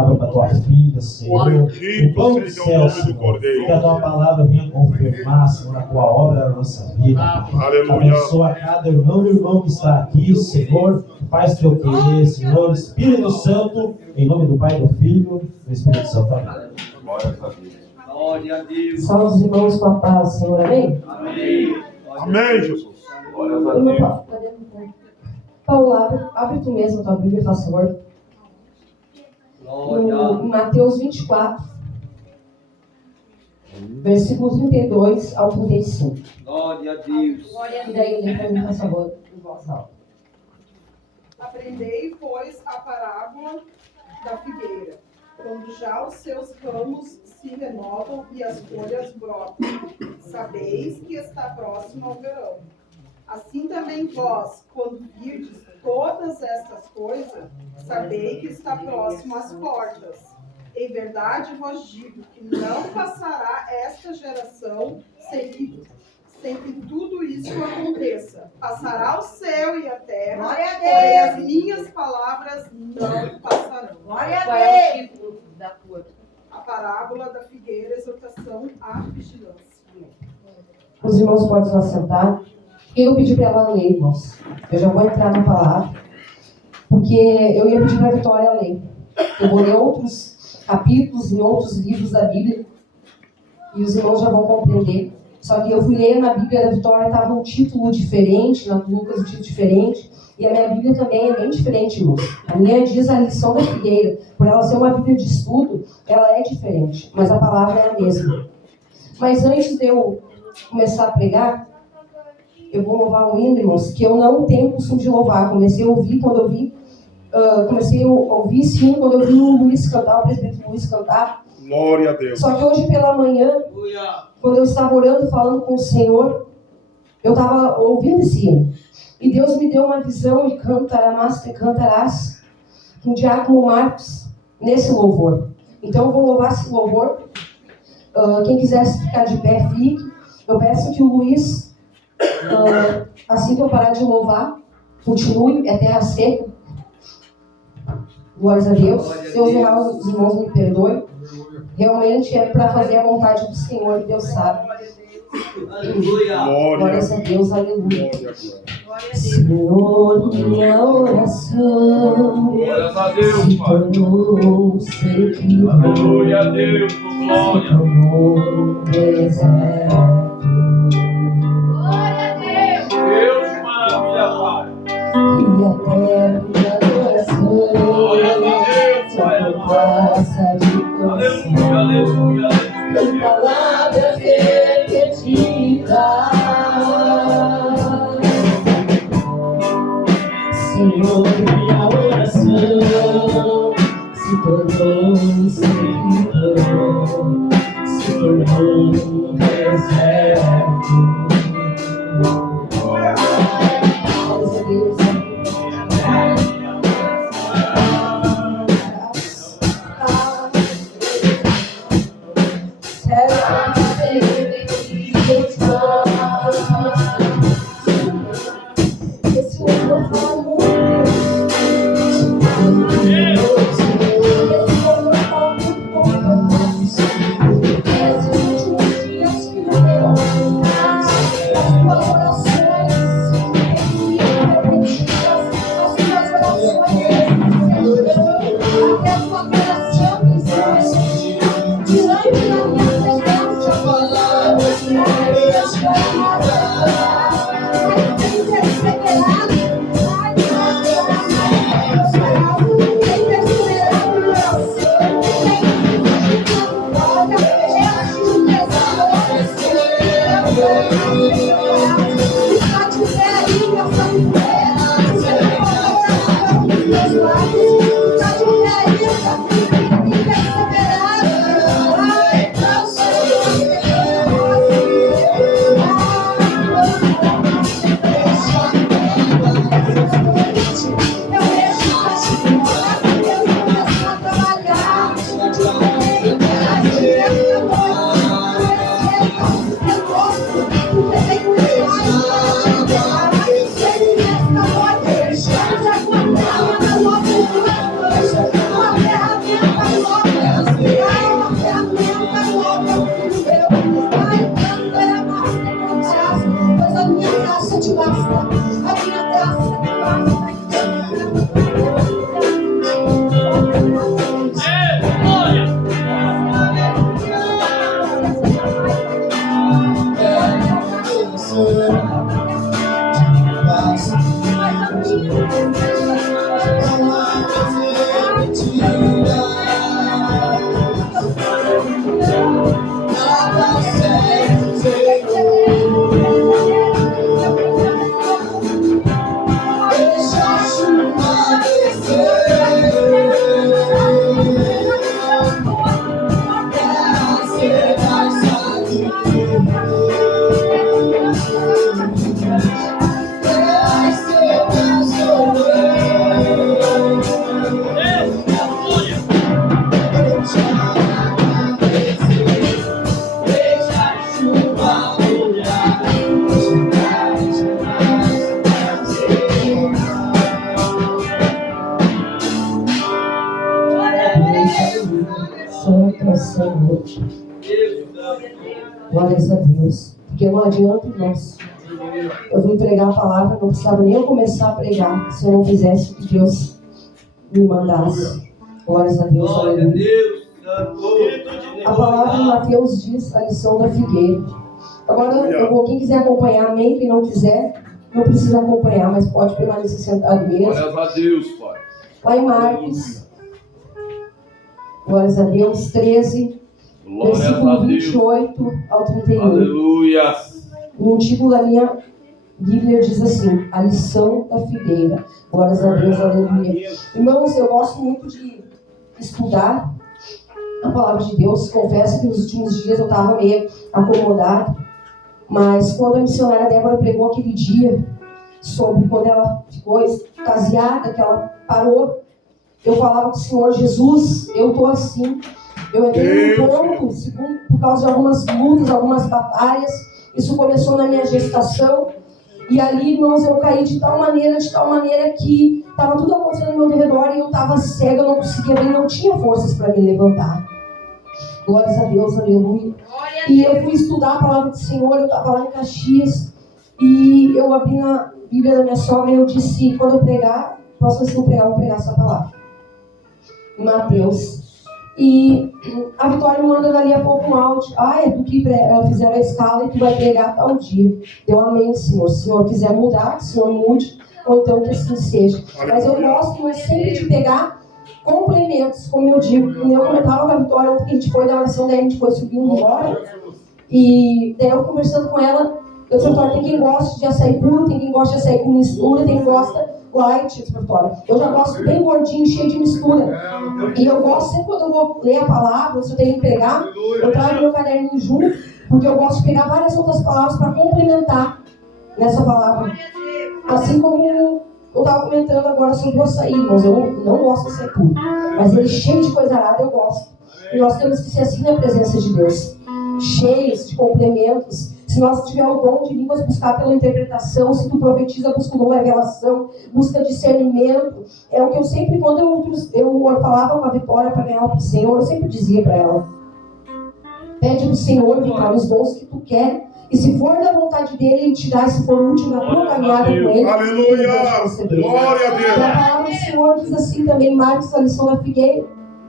palavra para tua filha, Senhor. Bendito O pão do seja o céu, nome do Senhor. Cordeiro. Que a tua palavra venha confirmar, Senhor, a tua obra na nossa vida. Aleluia. Abençoa cada irmão que está aqui, Senhor. Faz teu querer, Senhor. Espírito Santo, em nome do Pai, do Filho e do Espírito Santo. Amém. Glória a Deus. Só os irmãos com a paz, Senhor. Amém? Amém. Amém, Jesus. Glória a Deus. Paulo, abre tu mesmo a tua Bíblia, por favor. Em Mateus 24, versículo 32 ao 35. Glória a Deus. E daí, lê para mim, por favor, em voz alta. Aprendei, pois, a parábola da figueira. Quando já os seus ramos se renovam e as folhas brotam, sabeis que está próximo ao verão. Assim também vós, quando virdes todas estas coisas, sabei que está próximo às portas. Em verdade vos digo que não passará esta geração sem que tudo isso aconteça. Passará o céu e a terra, porém as minhas palavras não passarão. Glória Qual a é o Deus. título da tua? A parábola da figueira, exortação à vigilância. Os irmãos podem se assentar. Eu pedi para ela ler, irmãos. Eu já vou entrar na palavra, porque eu ia pedir para a Vitória ler. Eu vou ler outros capítulos em outros livros da Bíblia e os irmãos já vão compreender. Só que eu fui ler na Bíblia da Vitória, estava um título diferente, na Lucas um título diferente, e a minha Bíblia também é bem diferente, irmãos. A minha diz a lição da figueira. Por ela ser uma Bíblia de estudo, ela é diferente, mas a palavra é a mesma. Mas antes de eu começar a pregar, eu vou louvar um hino, irmãos, que eu não tenho costume de louvar. Comecei a ouvir esse hino quando eu vi o Luiz cantar, o presbítero Luiz cantar. Glória a Deus. Só que hoje pela manhã, quando eu estava orando, falando com o Senhor, eu estava ouvindo esse hino. E Deus me deu uma visão e cantarás com o diácono Marcos nesse louvor. Então eu vou louvar esse louvor. Quem quiser ficar de pé, fique. Eu peço que o Luiz, assim que eu parar de louvar, continue até a seca. Glórias a Deus. Se eu errar, os irmãos me perdoem. Realmente é para fazer a vontade do Senhor, Deus sabe. Aleluia. Glórias a Deus, aleluia. Glória. Senhor, minha oração Glórias a Deus, se Pai. tornou seguidor. Aleluia a Deus, Se glória. tornou deserto. Glória a Deus. Deus, que maravilha, Pai. E a terra de adoração Glórias a Deus, só Pai por amado. graça de Aleluia, canção. aleluia, Com aleluia. palavras repetidas, Senhor, minha oração se tornou seguidor, se tornou deserto. Glórias a Deus. Santo é o Senhor. Glórias a Deus. Porque não adianta, irmãos. Eu vim pregar a palavra, não precisava nem eu começar a pregar se eu não fizesse o que Deus me mandasse. Glórias a Deus. Aleluia. A palavra em Mateus diz a lição da figueira. Agora, quem quiser acompanhar, amém. Quem não quiser, não precisa acompanhar, mas pode permanecer sentado mesmo. Glórias a Deus, Pai. Lá em Marcos, glórias a Deus, 13, versículo 28 ao 31. Aleluia. O título da minha Bíblia diz assim: a lição da figueira. Glórias a Deus, aleluia. Irmãos, eu gosto muito de estudar a palavra de Deus. Confesso que nos últimos dias eu estava meio acomodada, mas quando a missionária Débora pregou aquele dia sobre quando ela ficou extasiada, que ela parou, eu falava com o Senhor: Jesus, eu estou assim. Eu entrei num ponto, por causa de algumas lutas, algumas batalhas. Isso começou na minha gestação. E ali, irmãos, eu caí de tal maneira que estava tudo acontecendo ao meu redor e eu estava cega, eu não conseguia ver, não tinha forças para me levantar. Glórias a Deus, aleluia. E eu fui estudar a palavra do Senhor, eu estava lá em Caxias, e eu abri na Bíblia da minha sogra e eu disse: quando eu pregar, próxima vez que eu pregar, eu vou pregar essa palavra. Em Mateus. E a Vitória me manda dali a pouco um áudio: é do que fizeram a escala e tu vai pregar tal dia. Eu amém, Senhor. Se o Senhor quiser mudar, que o Senhor mude, ou então que assim seja. Mas eu gosto sempre de pegar complementos, como eu digo. Eu comentava com a Vitória ontem que a gente foi da oração, daí a gente foi subindo embora. E daí eu conversando com ela, eu disse: Vitória, tem quem gosta de açaí puro, tem quem gosta de açaí com mistura, tem quem gosta light, Vitória. Eu já gosto bem gordinho, cheio de mistura. E eu gosto, sempre quando eu vou ler a palavra, se eu tenho que pegar, eu trago meu caderninho junto, porque eu gosto de pegar várias outras palavras para complementar nessa palavra. Assim como eu estava comentando agora sobre o açaí, mas eu não gosto de açaí puro. Mas ele cheio de coisa arada, eu gosto. E nós temos que ser assim na presença de Deus, cheios de complementos. Se nós tivermos o dom de línguas, buscar pela interpretação. Se tu profetiza, busca uma revelação, busca discernimento. É o que eu sempre, quando eu falava com a Vitória para ganhar o Senhor, eu sempre dizia para ela: pede ao Senhor, Vitória, os dons que tu quer. E se for da vontade dele, ele te dá. Se for útil na tua caminhada com ele, aleluia! Glória a Deus! E a palavra do Senhor diz assim também, Marcos, a lição da figueira.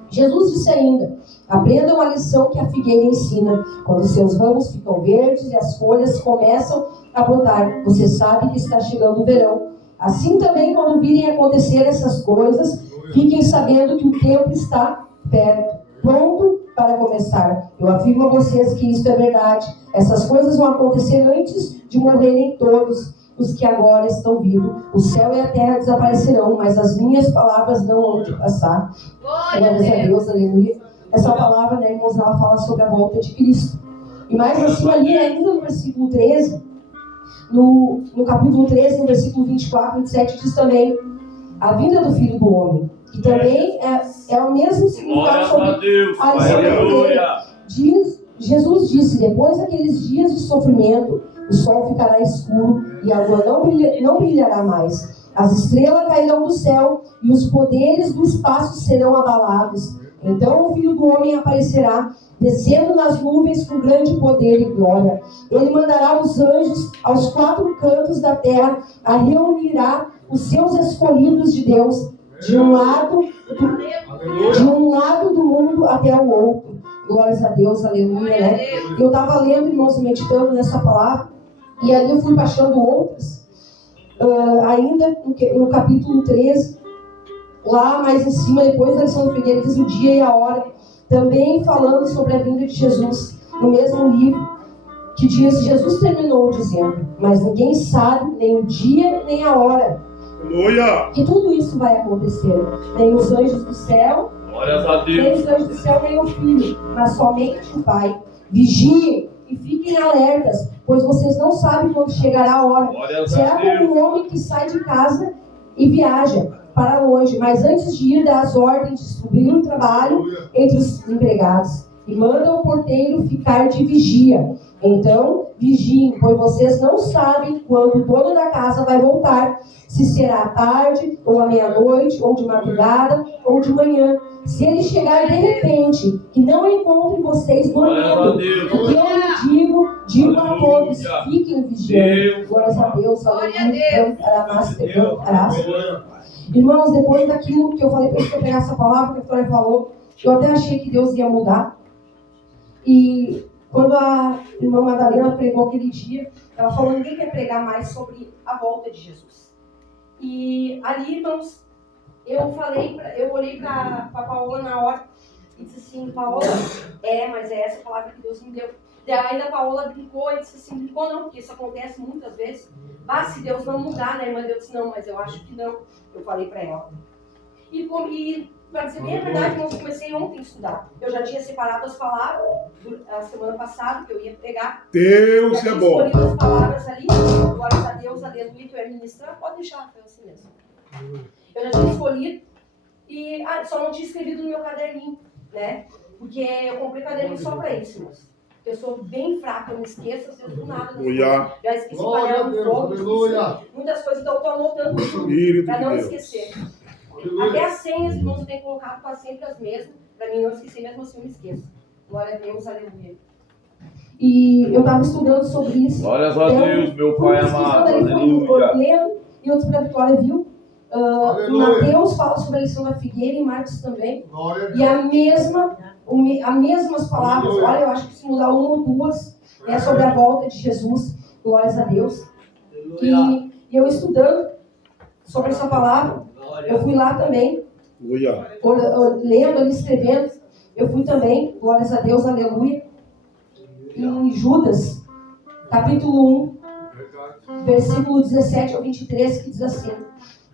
Jesus disse ainda: aprendam a lição que a figueira ensina. Quando seus ramos ficam verdes e as folhas começam a brotar, você sabe que está chegando o verão. Assim também, quando virem acontecer essas coisas, fiquem sabendo que o tempo está perto, pronto para começar. Eu afirmo a vocês que isso é verdade. Essas coisas vão acontecer antes de morrerem todos os que agora estão vivos. O céu e a terra desaparecerão, mas as minhas palavras não vão de passar. Glórias a Deus, aleluia. Essa palavra, né, irmãos, ela fala sobre a volta de Cristo. E mais acima ali, ainda no versículo 13, no capítulo 13, no versículo 24, 27, diz também a vinda do Filho do Homem. Que também é o mesmo significado sobre a lição dele. Jesus disse: depois daqueles dias de sofrimento, o sol ficará escuro e a lua não brilhará mais. As estrelas cairão do céu e os poderes do espaço serão abalados. Então o Filho do Homem aparecerá, descendo nas nuvens com grande poder e glória. Ele mandará os anjos aos 4 cantos da terra, reunirá os seus escolhidos de Deus, de um lado do mundo até o outro. Glórias a Deus, aleluia, né? Eu estava lendo, irmãos, meditando nessa palavra, e ali eu fui baixando outras, ainda no capítulo 13, lá mais em cima, depois da lição do figueira, diz o dia e a hora, também falando sobre a vinda de Jesus, no mesmo livro, que diz: Jesus terminou dizendo: mas ninguém sabe nem o dia nem a hora. Aleluia! Que tudo isso vai acontecer. Nem os anjos do céu, nem os anjos do céu, nem o Filho, mas somente o Pai. Vigiem e fiquem alertas, pois vocês não sabem quando chegará a hora. Será como um homem que sai de casa e viaja para longe, mas antes de ir, dá as ordens de distribuir o trabalho entre os empregados e manda o porteiro ficar de vigia. Então, vigiem, pois vocês não sabem quando o dono da casa vai voltar, se será à tarde, ou à meia-noite, ou de madrugada, ou de manhã. Se ele chegar de repente, que não encontre vocês dormindo, o que eu lhe digo a todos, fiquem vigiando. Glórias a Deus, aleluia. Irmãos, depois daquilo que eu falei para eles que eu pegar essa palavra que a Vitória falou, eu até achei que Deus ia mudar. E quando a irmã Madalena pregou aquele dia, ela falou: ninguém quer pregar mais sobre a volta de Jesus. E ali, irmãos, eu olhei para a Paola na hora e disse assim: Paola, mas é essa palavra que Deus me deu. Daí a Paola brincou e disse assim: brincou não, porque isso acontece muitas vezes. Se Deus não mudar, né, irmã? Eu disse: não, mas eu acho que não. Eu falei para ela. E para dizer bem a verdade, eu comecei ontem a estudar. Eu já tinha separado as palavras a semana passada, que eu ia pregar. Deus é bom. Escolhi as palavras ali. Glórias a Deus, aleluia, tu é ministrar. Pode deixar, foi assim mesmo. Eu já tinha escolhido e só não tinha escrevido no meu caderninho, né? Porque eu comprei caderninho só para isso, moço. Eu sou bem fraca, eu me esqueço, eu sei do nada. Já esqueci panela no fogo, muitas coisas, então eu estou anotando tudo, para não esquecer. Até as senhas, irmãos, eu tenho colocado quase sempre as mesmas, para mim não esquecer, mesmo assim eu me esqueço. Glória a Deus, aleluia. E eu estava estudando sobre isso. Glórias a Deus, meu Pai amado, aleluia. Lendo, e outros para a Vitória viu. Em Mateus fala sobre a lição da figueira, em Marcos também. E as mesmas palavras, olha, eu acho que se mudar uma ou duas, é sobre a volta de Jesus, glórias a Deus. E eu estudando sobre essa palavra, eu fui lá também, lendo, escrevendo, eu fui também, glórias a Deus, aleluia, em Judas, capítulo 1, versículo 17 ao 23, que diz assim: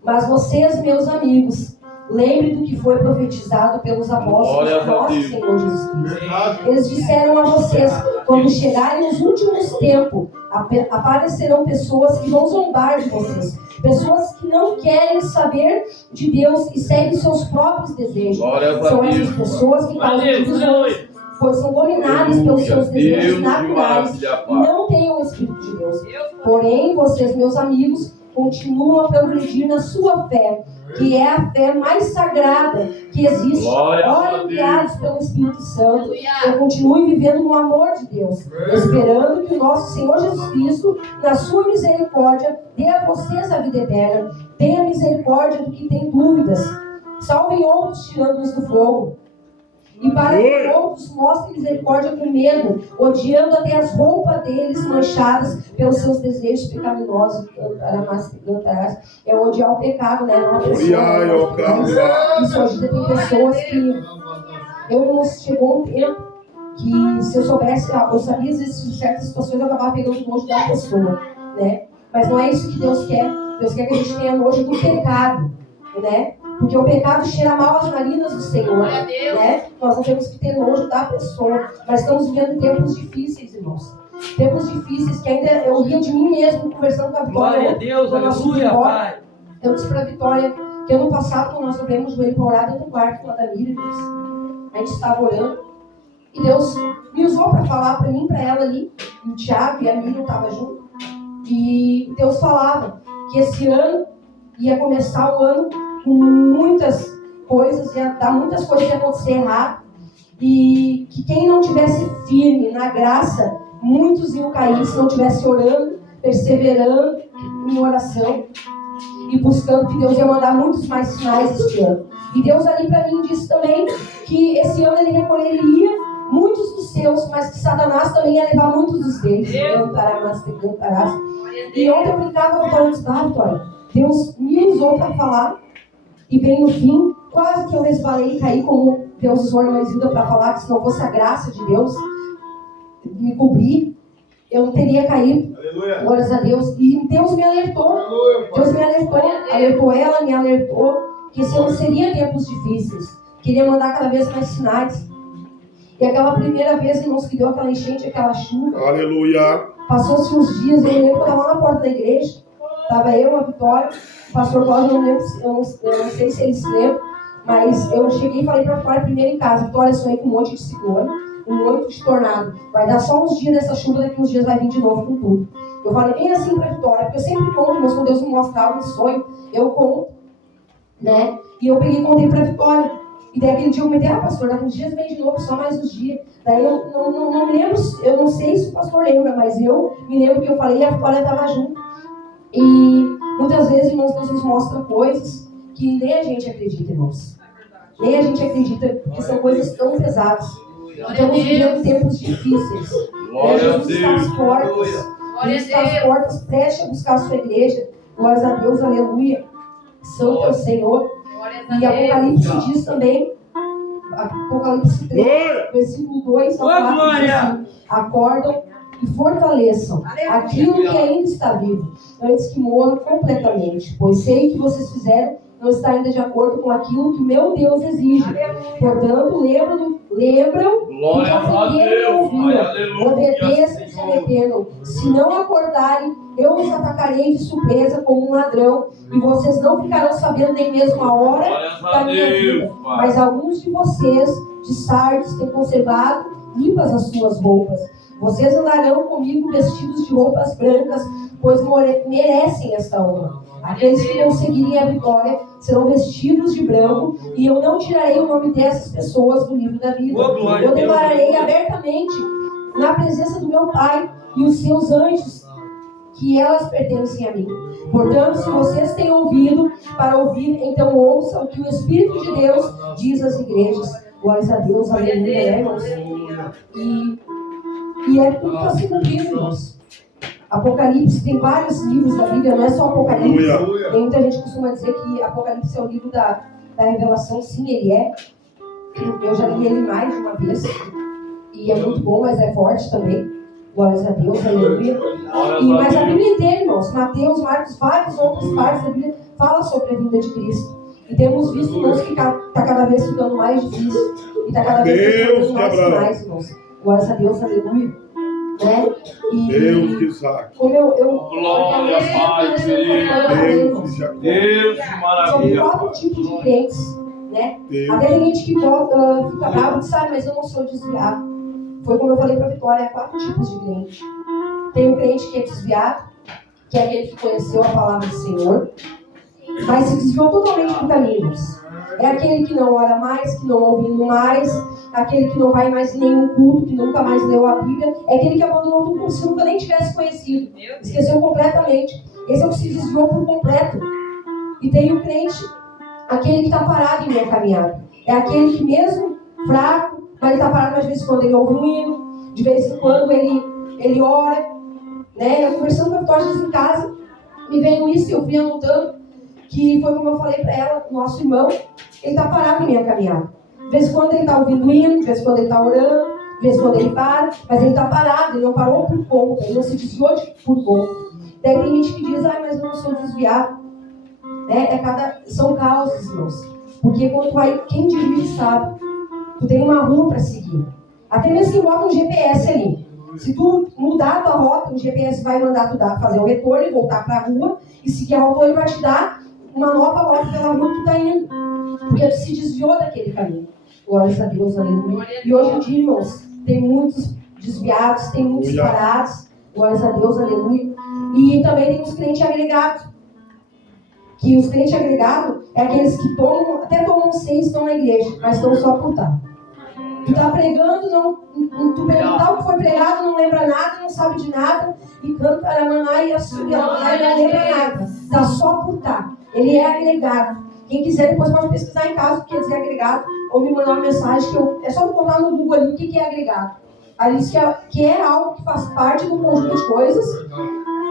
mas vocês, meus amigos, lembrem do que foi profetizado pelos apóstolos do nosso Senhor Jesus Cristo. Eles disseram a vocês: quando chegarem os últimos tempos, aparecerão pessoas que vão zombar de vocês. Pessoas que não querem saber de Deus e seguem seus próprios desejos. São essas pessoas que causam divisões, pois são dominadas pelos seus desejos naturais e não têm o Espírito de Deus. Porém, vocês, meus amigos, continuam a progredir na sua fé, que é a fé mais sagrada que existe. Orem guiados pelo Espírito Santo. Eu continue vivendo no amor de Deus, esperando que o nosso Senhor Jesus Cristo, na sua misericórdia, dê a vocês a vida eterna. Tenha misericórdia do que tem dúvidas. Salvem outros tirando-os do fogo. E para que outros mostrem misericórdia com medo, odiando até as roupas deles manchadas pelos seus desejos pecaminosos. É odiar o pecado, né? Não a pessoa. Isso hoje tem pessoas que... Chegou um tempo que, se eu soubesse, eu sabia às vezes de certas situações, eu acabava pegando o nojo da pessoa, né? Mas não é isso que Deus quer. Deus quer que a gente tenha nojo do pecado, né? Porque o pecado cheira mal às narinas do Senhor, né? Nós não temos que ter nojo da pessoa. Mas estamos vivendo tempos difíceis, irmãos. Tempos difíceis que ainda eu ria de mim mesmo, conversando com a Vitória. Glória a Deus, aleluia, Pai. Eu disse para a Vitória que ano passado, quando nós dobramos o joelho para orar dentro do quarto lá da Miriam, a gente estava orando. E Deus me usou para falar para mim e para ela ali. E o Thiago e a Miriam estavam junto. E Deus falava que esse ano ia começar o ano com muitas coisas, ia dar muitas coisas, ia acontecer errado, e que quem não tivesse firme na graça, muitos iam cair se não tivesse orando, perseverando em oração e buscando, que Deus ia mandar muitos mais sinais este ano. E Deus ali para mim disse também que esse ano ele recolheria muitos dos seus, mas que Satanás também ia levar muitos dos deles. E ontem eu brincava com a Vitória, Deus me usou para falar. E bem no fim, quase que eu resbalei e caí, como Deus usou a irmã Isilda para falar, que se não fosse a graça de Deus me cobrir, eu não teria caído. Aleluia. Glórias a Deus. E Deus me alertou. Aleluia. Deus me alertou ela, me alertou que esse ano seria tempos difíceis. Queria mandar cada vez mais sinais. E aquela primeira vez, irmãos, que deu aquela enchente, aquela chuva. Aleluia. Passou-se uns dias, eu lembro que eu estava lá na porta da igreja. Estava eu, a Vitória, o pastor Cláudio, eu não sei se ele se lembra, mas eu cheguei e falei para a Vitória primeiro em casa: Vitória, sonhei com um monte de ciclone, um monte de tornado. Vai dar só uns dias dessa chuva, daqui uns dias vai vir de novo com tudo. Eu falei bem assim para a Vitória, porque eu sempre conto, mas quando Deus me mostra algo em sonho, eu conto, né? E eu peguei e contei para a Vitória. E daí aquele dia eu comentei, pastor, daqui uns dias vem de novo, só mais uns dias. Daí eu não me lembro, eu não sei se o pastor lembra, mas eu me lembro que eu falei e a Vitória estava junto. E muitas vezes, irmãos, Deus nos mostra coisas que nem a gente acredita, irmãos. Nem a gente acredita, porque são coisas tão pesadas. Estamos vivendo tempos difíceis. E Jesus está às portas. Jesus está às portas, preste a buscar a sua igreja. Glórias a Deus, aleluia. Santo é o Senhor. E Apocalipse diz também, Apocalipse 3, versículo 2 a 4, diz assim, acordam e fortaleçam aquilo que ainda está vivo, antes que morra completamente, pois sei que vocês fizeram não está ainda de acordo com aquilo que meu Deus exige. Portanto, lembram do que aprenderam e ouviram. Obedeçam e se arrependam. Se não acordarem, eu os atacarei de surpresa como um ladrão, e vocês não ficarão sabendo nem mesmo a hora da minha vida. Mas alguns de vocês, de Sardes, têm conservado limpas as suas roupas. Vocês andarão comigo vestidos de roupas brancas, pois merecem esta honra. Aqueles que conseguirem a vitória serão vestidos de branco, e eu não tirarei o nome dessas pessoas do livro da vida. Eu declararei abertamente na presença do meu Pai e os seus anjos que elas pertencem a mim. Portanto, se vocês têm ouvido para ouvir, então ouçam o que o Espírito de Deus diz às igrejas. Glórias a Deus, aleluia, né, irmãos? E é tudo que está se cumprindo, irmãos. Apocalipse, tem vários livros da Bíblia, não é só Apocalipse. Tem muita gente que costuma dizer que Apocalipse é o livro da revelação. Sim, ele é. Eu já li ele mais de uma vez. E é muito bom, mas é forte também. Glórias a Deus, aleluia. Mas a Bíblia inteira, irmãos, Mateus, Marcos, várias outras partes da Bíblia fala sobre a vinda de Cristo. E temos visto, irmãos, que está cada vez ficando mais difícil. E está cada vez ficando mais sinais, irmãos. Glórias a Deus, aleluia. Né? E Deus que sabe. como Glória, Pai, Deus de maravilha. São 4 tipos de crentes, né? Até tem gente que fica bravo e diz, mas eu não sou desviado. Foi como eu falei para a Vitória, há 4 tipos de crente. Tem o crente que é desviado, que é aquele que conheceu a palavra do Senhor, mas se desviou totalmente do caminho. É aquele que não ora mais, que não ouve mais, aquele que não vai mais em nenhum culto, que nunca mais leu a Bíblia, é aquele que abandonou tudo como se nunca nem tivesse conhecido, esqueceu completamente. Esse é o que se desviou por completo. E tem o crente, aquele que está parado em meio caminhada. É aquele que mesmo fraco, mas ele está parado, mas de vez em quando ele ouve um hino, de vez em quando ele ora, né? Eu conversando com a Vitória em casa, me veio isso e eu fui anotando, que foi como eu falei para ela, nosso irmão, ele está parado em minha caminhada. De vez em quando ele está ouvindo hino, de vez em quando ele está orando, de vez em quando ele para, mas ele está parado, ele não parou por conta, ele não se desviou por conta. Daí tem gente que diz, mas eu não sou desviado. São causas, irmãos. Porque quando tu vai, quem dirige sabe, tu tem uma rua para seguir. Até mesmo que bota um GPS ali. Se tu mudar a tua rota, o GPS vai mandar tu fazer o retorno e voltar para a rua, e seguir a rota, ele vai te dar uma nova rota pela rua que tu está indo. Porque tu se desviou daquele caminho. Glórias a Deus, aleluia. E hoje em dia, irmãos, tem muitos desviados, tem muitos parados. Glórias a Deus, aleluia. E também tem os crentes agregados. Que os crentes agregados é aqueles que até tomam ceia e estão na igreja, mas estão só por estar. Tu está pregando, tu perguntar o que foi pregado, não lembra nada, não sabe de nada, e canta Aramaná e assume a não lembra nada. Está só por estar. Ele é agregado. Quem quiser depois pode pesquisar em casa o que quer dizer agregado, ou me mandar uma mensagem, é só botar no Google ali o que é agregado. Aí diz que é algo que faz parte do conjunto de coisas,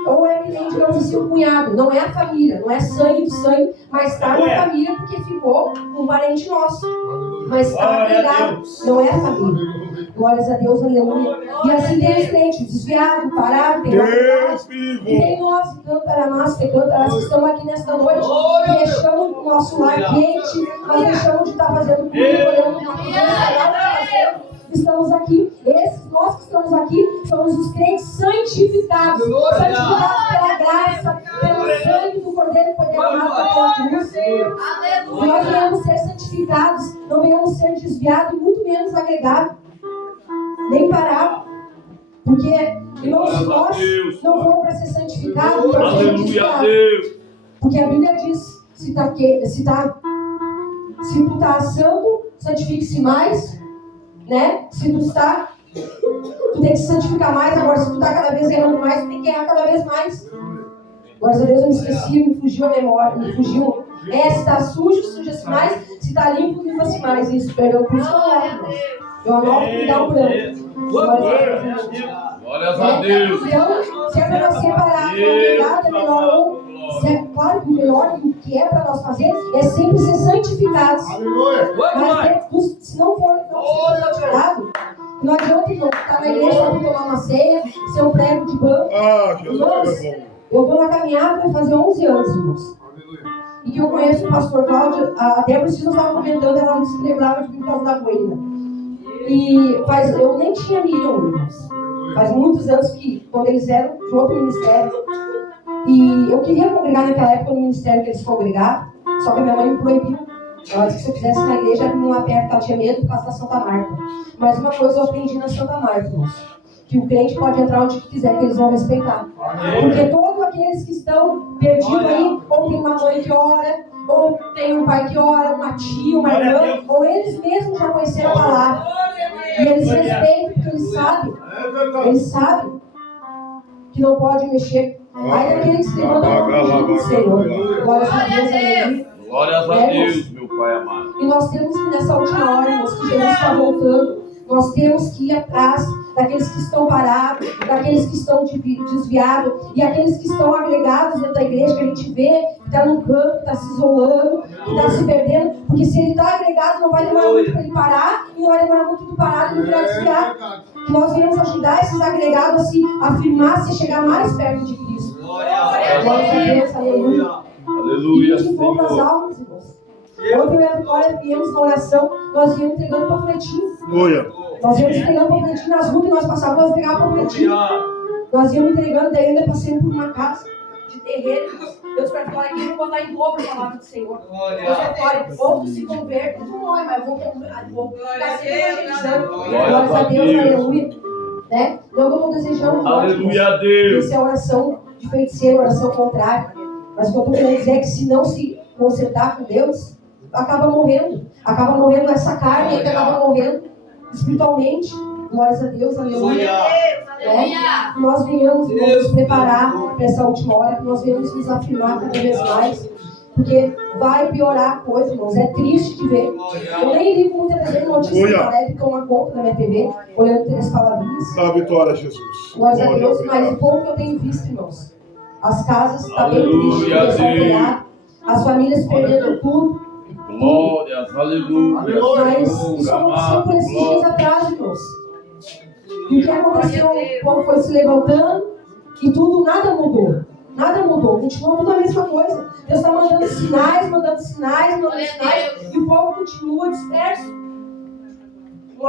ou é que nem, digamos assim, um cunhado. Não é a família, não é sangue do sangue, mas está na família porque ficou um parente nosso. Mas está agregado, não é a família. Glórias a Deus, aleluia. E assim tem os crentes, desviado, parado, tem e tem nós, cantaramás, que estamos aqui nesta noite, que deixamos o nosso lar quente, nós deixamos de estar fazendo culto, olhando para a estamos aqui, nós que estamos aqui, somos os crentes santificados pela graça, pelo sangue do Cordeiro que foi derramado pela cruz. Nós venhamos ser santificados, não venhamos ser desviados e muito menos agregados, nem parados. Porque, irmãos, se nós não formos para ser santificados, nós somos desviados. Porque a Bíblia diz, se tu está assando, santifique-se mais, né? Se tu está, tu tem que se santificar mais. Agora, se tu está cada vez errando mais, tu tem que errar cada vez mais. Graças a Deus eu me esqueci, me fugiu a memória, me fugiu. Se está sujo, suja-se mais. Se está limpo, limpa-se mais. Isso, perdão, por isso eu anoto e me dá um branco. Glórias a Deus. Então, se é para nós separar a verdade, é melhor ou. Claro que o melhor o que é para nós fazer é sempre ser santificados. Mas se não for santificado, não adianta irmão, estar na igreja para tomar uma ceia, ser um prego de banco. Irmãos, eu estou na caminhada para fazer 11 anos, irmãos. E que eu conheço o pastor Cláudio, a Débora vocês não estavam comentando, ela não se lembrava de mim por causa da coelha. E eu nem tinha milhão, irmãos. Faz muitos anos que, quando eles eram de outro ministério, e eu queria congregar naquela época no ministério que eles congregavam, só que a minha mãe me proibiu. Ela disse que se eu fizesse na igreja, ela não ia perto, ela tinha medo por causa da Santa Marta. Mas uma coisa eu aprendi na Santa Marta, irmãos, que o crente pode entrar onde quiser, que eles vão respeitar. Porque todos aqueles que estão perdidos aí, ou tem uma mãe que ora, ou tem um pai que ora, uma tia, uma irmã, ou eles mesmos já conheceram a palavra. E eles respeitam, porque eles sabem que não pode mexer. Aí aquele que se levanta do Senhor. Glórias a Deus, aleluia. Glórias a Deus, meu Pai amado. E nós temos que, nessa última hora, irmãos, que Jesus está voltando, nós temos que ir atrás daqueles que estão parados, daqueles que estão desviados, e aqueles que estão agregados dentro da igreja, que a gente vê, que está no campo, que está se isolando, que está se perdendo, porque se ele está agregado, não vai demorar muito para ele parar, e não vai demorar muito para parar e ele virar desviado. Que nós venhamos ajudar esses agregados a se afirmar, se chegar mais perto de Cristo. Glória a Deus, aleluia. Aleluia, e que poucas almas, irmãos. Ontem eu e a Vitória viemos na oração, nós íamos entregando panfletinho. Nós íamos entregando panfletinho nas ruas que nós passávamos, nós entregávamos panfletinho. Nós íamos entregando, daí ainda passei por uma casa de terreiro. Eu disse para a Vitória que eu vou botar em dobro a palavra do Senhor. Vitória, ou tu se converte, tu morre, mas eu vou ficar sempre evangelizando. Glórias a Deus, aleluia. Né? Então eu vou desejando aleluia a Deus. Essa é a oração de feiticeiro, oração contrária. Mas o que eu estou querendo dizer é que se não se consertar com Deus, acaba morrendo essa carne, acaba morrendo espiritualmente. Glórias a Deus, aleluia. Que nós venhamos nos preparar para essa última hora, que nós venhamos nos afirmar cada vez mais, porque vai piorar a coisa, irmãos. É triste de ver. Eu nem ligo muita TV, notícias da leve, que eu uma conta na minha TV, olhando três palavrinhas. Da vitória, Jesus. Glórias a Deus, mas o pouco que eu tenho visto, irmãos, as casas estão bem tristes, o pessoal pegado, as famílias perdendo tudo. Glórias, aleluia. Mas isso aconteceu por esses dias atrás, irmãos. E o que aconteceu quando foi se levantando e tudo, nada mudou. Nada mudou, continua tudo a mesma coisa. Deus está mandando sinais, e o povo continua disperso.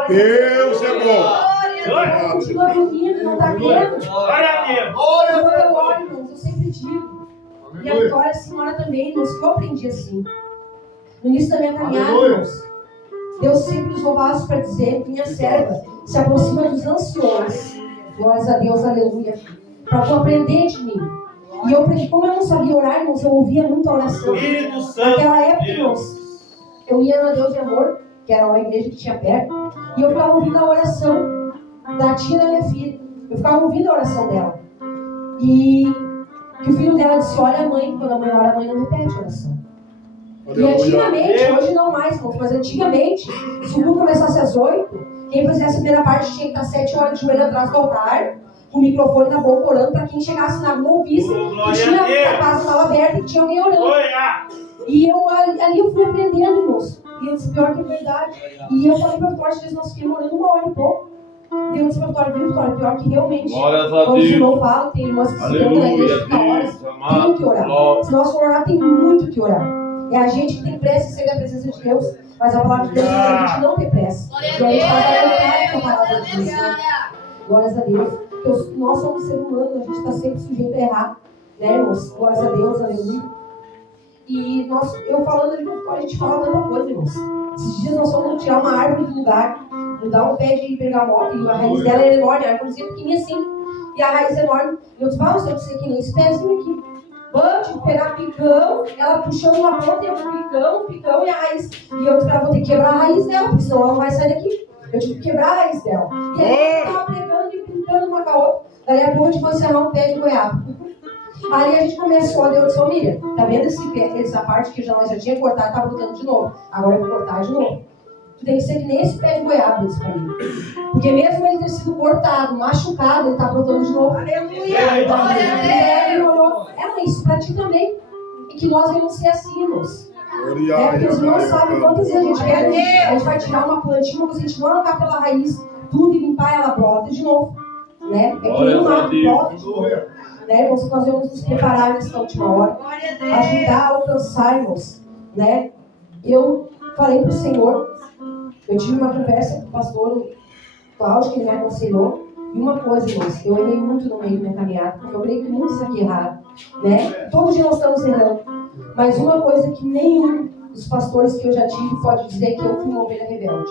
Deus é bom. Continua dormindo, não está vendo. Quando eu olho, irmãos, eu sempre digo. E a Vitória, a senhora também, irmãos, que eu aprendi assim. No início da minha caminhada, irmãos, Deus sempre usou vasos para dizer: minha serva se aproxima dos anciões. Glórias a Deus, aleluia. Para tu aprender de mim. E eu aprendi, como eu não sabia orar, irmãos, eu ouvia muita oração. Naquela época, irmãos, eu ia na Deus de Amor, que era uma igreja que tinha perto, e eu ficava ouvindo a oração da tia da minha filha. Eu ficava ouvindo a oração dela. E que o filho dela disse: olha, mãe, quando a mãe ora, a mãe não repete a oração. E antigamente, hoje não mais, irmãos, mas antigamente, se o culto começasse às 8, quem fizesse a primeira parte tinha que estar 7 horas de joelho atrás do altar, com o microfone na boca orando, para quem chegasse na rua ouvisse que a casa estava aberta e que tinha alguém orando. E eu ali eu fui aprendendo, irmãos. E eu disse: pior que é verdade. E eu falei para a Vitória, que nós ficamos orando 1 hora e pouco. E eu disse para a Vitória: viu, Vitória, pior que realmente. Quando o irmão fala, tem irmãs que se dão na igreja fica horas, tem que orar. Se nós for orar, tem muito que orar. É a gente que tem pressa em ser da presença de Deus, mas a palavra de Deus diz que a gente não tem pressa. E a gente vai com a palavra de Deus. Glórias a Deus. Porque nós somos seres humanos, a gente está sempre sujeito a errar. Né, irmãos? Glórias a Deus, aleluia. E eu falando ali com a gente fala tanta coisa, irmãos. Esses dias nós fomos tirar uma árvore do lugar, mudar um pé de bergamota, e a raiz dela era enorme, a árvore pequenininha assim, e a raiz enorme. E eu disse: você precisa que nem esse pezinho aqui. Vamos tipo, pegar picão, ela puxando uma ponta e eu picão e a raiz. E eu vou ter que quebrar a raiz dela, porque senão ela não vai sair daqui. Eu tive que quebrar a raiz dela. E aí eu tava pegando e pintando uma com a outra. Daí a pouco a gente foi encerrar um pé de goiaba. Aí a gente começou a Deus, Miriam, tá vendo essa parte que nós já tinha cortado, tá brotando de novo. Agora eu vou cortar de novo. Tu tem que ser que nem esse pé de goiaba, disse pra mim. Porque mesmo ele ter sido cortado, machucado, ele tá brotando de novo. Aleluia! É isso pra ti também. E que nós vamos ser assim, irmãos. Porque os irmãos sabem quantas vezes a gente quer. A gente vai tirar uma plantinha, mas a gente não arrancar pela raiz tudo e limpar ela, brota de novo. Né? É que não brota de novo. Né, irmãos, nós vamos nos preparar nessa última hora, ajudar a alcançar, irmãos, né? Eu falei para o Senhor, eu tive uma conversa com o pastor Cláudio, que ele me aconselhou, e uma coisa, irmãos, eu errei muito no meio da minha caminhada, porque eu creio que muitos aqui erraram, né? Todo dia nós estamos errando, mas uma coisa que nenhum dos pastores que eu já tive pode dizer que eu fui uma ovelha rebelde.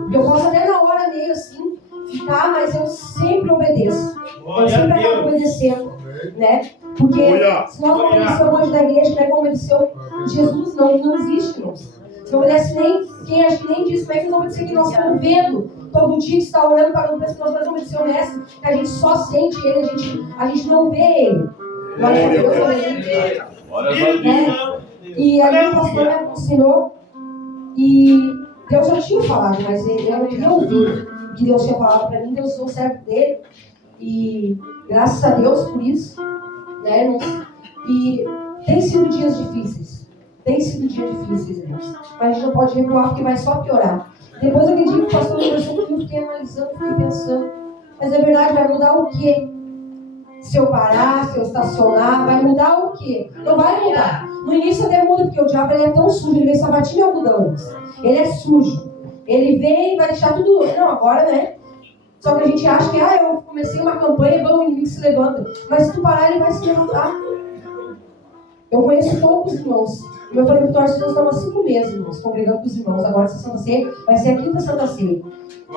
Porque eu posso até na hora meio assim, ficar, mas eu sempre obedeço. Eu sempre acabo obedecendo, né? Porque se nós não obedecemos o anjo da igreja, não é como obedeceu Jesus, não existe, irmãos. Se não obedece nem, quem acha que nem diz, como é que não obedecer que nós estamos vendo todo dia que está orando para o preço que nós vamos obedecer o mestre, que a gente só sente ele, a gente não vê ele. E aí o pastor me aconselhou e Deus já tinha falado, mas eu não queria ouvir o que Deus tinha falado para mim. Deus usou o servo dele e graças a Deus por isso, né, irmãos? E tem sido dias difíceis, irmãos, mas a gente não pode recuar porque vai só piorar. Depois daquele dia que o pastor conversou comigo, fiquei analisando, fiquei pensando, mas é verdade, vai mudar o quê? Se eu parar, se eu estacionar, vai mudar o quê? Não vai mudar. No início até muda, porque o diabo ele é tão sujo, ele vem sabatinho e algodão. Ele é sujo. Ele vem e vai deixar tudo... Não, agora, né? Só que a gente acha que, eu comecei uma campanha, vamos, o inimigo se levanta. Mas se tu parar, ele vai se levantar. Eu conheço poucos irmãos. O meu Flamengo Vitória, nós estamos há 5 meses, irmãos, congregando com os irmãos. Agora essa Santa Ceia vai ser a 5ª Santa Ceia.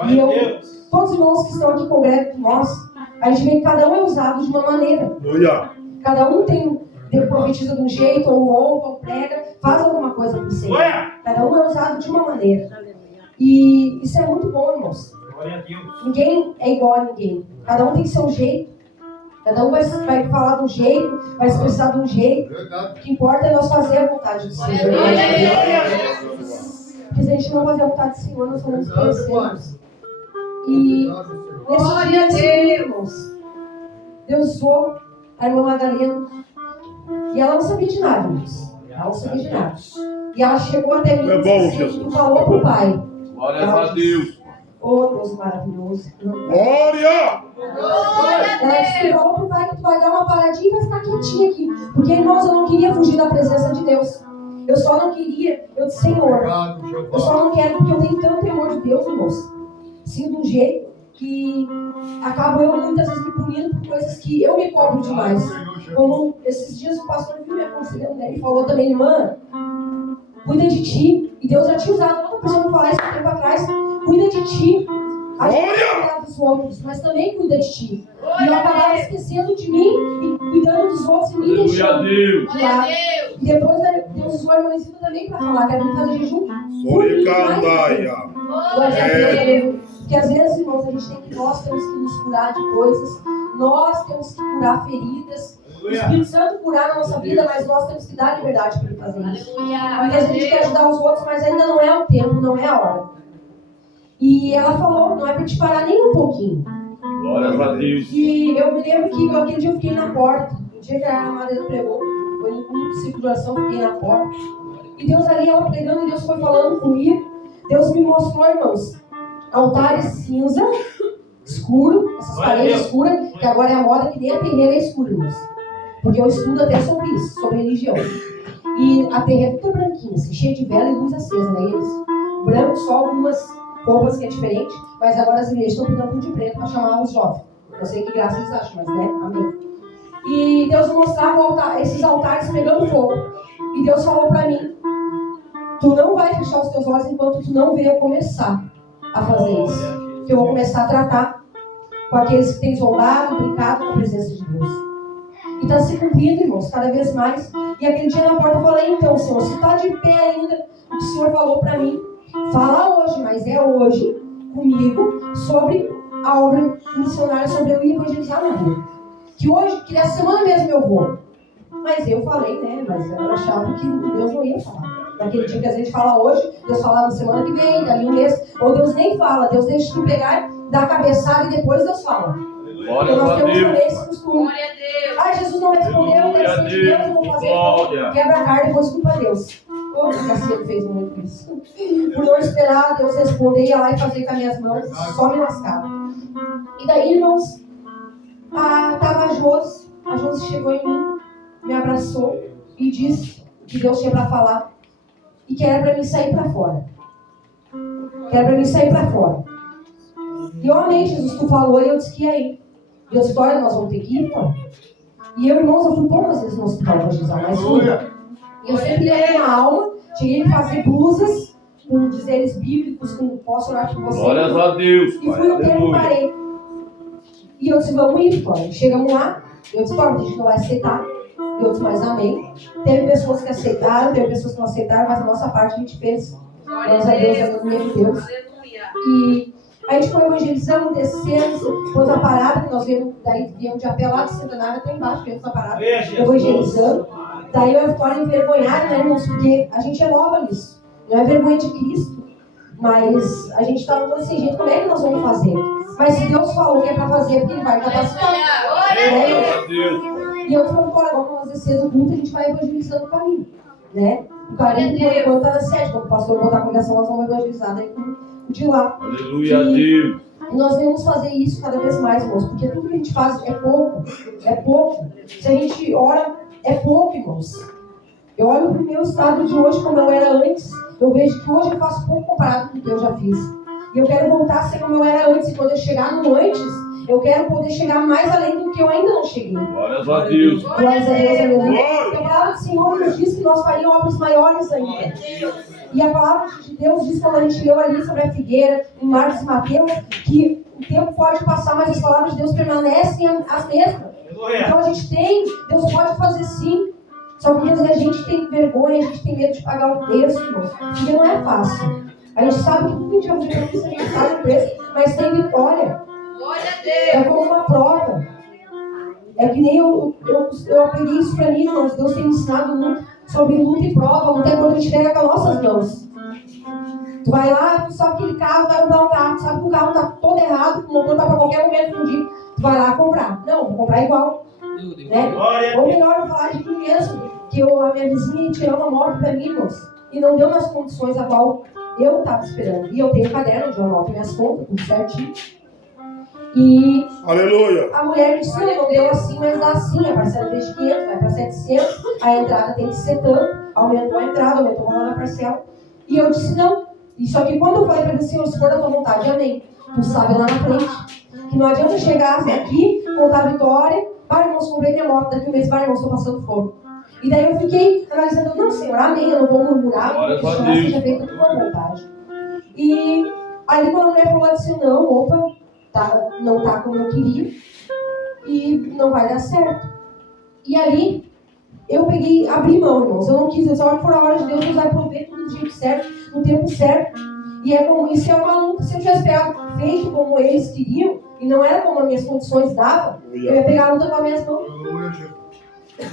E todos os irmãos que estão aqui congregam com nós, a gente vê que cada um é usado de uma maneira. Cada um profetiza de um jeito, ou louva, ou prega, faz alguma coisa por Senhor. Cada um é usado de uma maneira. E isso é muito bom, irmãos. Ninguém é igual a ninguém. Cada um tem seu jeito. Cada um vai falar de um jeito, vai expressar de um jeito. O que importa é nós fazer a vontade do Senhor. Porque se a gente não fazer a vontade do Senhor, nós vamos perecer. E nesse dia, irmãos, Deus usou a irmã Madalena. E ela não sabia de nada, irmãos. Ela não sabia de nada. E ela chegou até mim e falou pro pai. Glória a Deus. Oh, Deus maravilhoso. Glória! Ela disse, falou pro pai que tu vai dar uma paradinha e vai ficar quietinha aqui. Porque, irmãos, eu não queria fugir da presença de Deus. Eu só não queria. Eu disse, Senhor, eu só não quero porque eu tenho tanto temor de Deus, irmãos. Sim, de um jeito que acabo eu muitas vezes me punindo por coisas que eu me cobro demais. Como esses dias o pastor me aconselhando, né? Ele falou também, irmã, cuida de ti. E Deus já tinha usado outra pessoa para falar isso um tempo atrás. Cuida de ti. A gente cuida dos outros, mas também cuida de ti. E eu acabava esquecendo de mim e cuidando dos outros e me deixando de lado. E depois Deus usou a irmãzinha também para falar que a gente fazer jejum. Porque às vezes, irmãos, nós temos que nos curar de coisas, nós temos que curar feridas. O Espírito Santo curar na nossa vida, mas nós temos que dar liberdade para ele fazer isso. Porque a gente quer ajudar os outros, mas ainda não é o tempo, não é a hora. E ela falou, não é para te parar nem um pouquinho. Glória a Deus. E eu me lembro que aquele dia eu fiquei na porta. O dia que a Madeira pregou, foi no ciclo de oração, eu fiquei na porta. E Deus ali, ela pregando, e Deus foi falando comigo. Deus me mostrou, irmãos, altares cinza, escuro, essas paredes escuras, que agora é a moda que nem a terreira é escura, irmãos. Porque eu estudo até sobre isso, sobre religião. E a terreira é toda branquinha, assim, cheia de vela e luz acesa, né? Eles, branco, só algumas roupas que é diferente, mas agora as igrejas estão pintando tudo de preto para chamar os jovens. Eu sei que graça eles acham, mas né? Amém. E Deus mostrava esses altares pegando fogo. E Deus falou para mim, tu não vai fechar os teus olhos enquanto tu não ver eu começar a fazer isso. Que eu vou começar a tratar com aqueles que têm zombado, brincado com a presença de Deus. E está se cumprindo, irmãos, cada vez mais. E aquele dia na porta eu falei, então, Senhor, se está de pé ainda o que o Senhor falou para mim, fala hoje, mas é hoje, comigo, sobre a obra missionária, sobre eu ir evangelizar na rua. Que hoje, que nessa semana mesmo eu vou. Mas eu falei, né, mas eu achava que Deus não ia falar. Naquele dia que a gente fala hoje, Deus fala na semana que vem, dali um mês, ou Deus nem fala, Deus deixa tu pegar, dar a cabeçada e depois Deus fala. Glória Então nós a temos também Deus. esse costume. Ah, Jesus não respondeu, eu quero ser de Deus, eu vou fazer, Glória. quebra a cara e depois culpa Deus. O Garcia fez muito isso. Por não esperar Deus responder, ia lá e fazer com as minhas mãos, só me lascava. E daí, irmãos, tava a Josi chegou em mim, me abraçou e disse que Deus tinha para falar e que era para mim sair para fora. E eu amei, Jesus, tu falou e eu disse que ia ir. Deus disse, olha, nós vamos ter que ir, pô. E eu, irmãos, eu fui poucas vezes no hospital para Jesus, mas fui. E eu sempre levei na alma, cheguei a fazer blusas com dizeres bíblicos, com posso orar por você. Glórias a Deus. E fui no tempo e parei. E eu disse, vamos ir, pô. Chegamos lá, eu disse, a gente não vai aceitar. E outros mais amém. Teve pessoas que aceitaram, teve pessoas que não aceitaram, mas a nossa parte a gente fez. Graças a Deus, a glória de Deus. E a gente foi evangelizando, descendo, depois a parada, que nós viemos de a pé lá de Centenário até embaixo, viemos na parada, evangelizando. Daí eu e a Vitória envergonhada, né, irmãos, porque a gente é nova nisso. Não é vergonha de Cristo, mas a gente estava falando assim, gente, como é que nós vamos fazer? Mas se Deus falou que é para fazer, porque Ele vai capacitar. Glória a Deus. E eu falei, agora nós descendo o culto, a gente vai evangelizando o caminho, né? O caminho, por enquanto, está na sede. Quando o pastor botar a congregação, nós vamos evangelizar daí com o de lá. Aleluia a Deus. E nós devemos fazer isso cada vez mais, irmãos, porque tudo que a gente faz é pouco. Se a gente ora, é pouco, irmãos. Eu olho para o meu estado de hoje, como eu era antes, eu vejo que hoje eu faço pouco comparado com o que eu já fiz. E eu quero voltar a ser como eu era antes, e quando eu chegar no antes, eu quero poder chegar mais além do que eu ainda não cheguei. Glórias a Deus. Glórias a Deus, aleluia. A palavra do Senhor nos diz que nós faríamos obras maiores ainda. E a palavra de Deus diz, quando a gente leu ali sobre a figueira, em Marcos e Mateus, que o tempo pode passar, mas as palavras de Deus permanecem as mesmas. Então a gente Deus pode fazer sim. Só que às vezes a gente tem vergonha, a gente tem medo de pagar o preço, irmãos. Porque não é fácil. A gente sabe que tudo que a gente vai fazer isso, a gente paga o preço, mas tem vitória. É como uma prova. É que nem eu aprendi isso pra mim, irmãos. Deus tem me ensinado muito sobre luta e prova. Luta é quando a gente pega com as nossas mãos. Tu vai lá, tu sabe que aquele carro vai mudar um carro, tu sabe que o carro tá todo errado, que o motor tá pra qualquer momento fundir. Tu vai lá comprar. Não, vou comprar igual. Né? Ou melhor, eu falar de mim mesmo, que a minha vizinha tirou uma moto pra mim, irmãos, e não deu nas condições a qual eu estava esperando. E eu tenho um caderno de anoto minhas contas, tudo certinho. E aleluia. A mulher disse, não deu assim, mas dá assim. A parcela vez de 500, vai para 700. A entrada tem que ser tanto. Aumentou a entrada, aumentou o valor da parcela. E eu disse, não. E só que quando eu falei para ele, Senhor, se for da tua vontade, amém. Tu sabe lá na frente. Que não adianta chegar aqui, contar a vitória. Vai, irmãos, comprei minha moto. Daqui um mês, vai, irmãos, estou passando fome. E daí eu fiquei analisando, não, Senhor, amém. Eu não vou murmurar, porque seja feita a tua vontade. E aí quando a mulher falou, disse, não, opa. Não tá como eu queria e não vai dar certo. E ali eu peguei, abri mão, irmãos. Eu não quis, eu só for a hora de Deus, Deus vai prover tudo do jeito certo, no tempo certo. E é como isso é uma luta. Se eu tivesse feito como eles queriam e não era como as minhas condições davam, eu ia pegar a luta com as minhas mãos.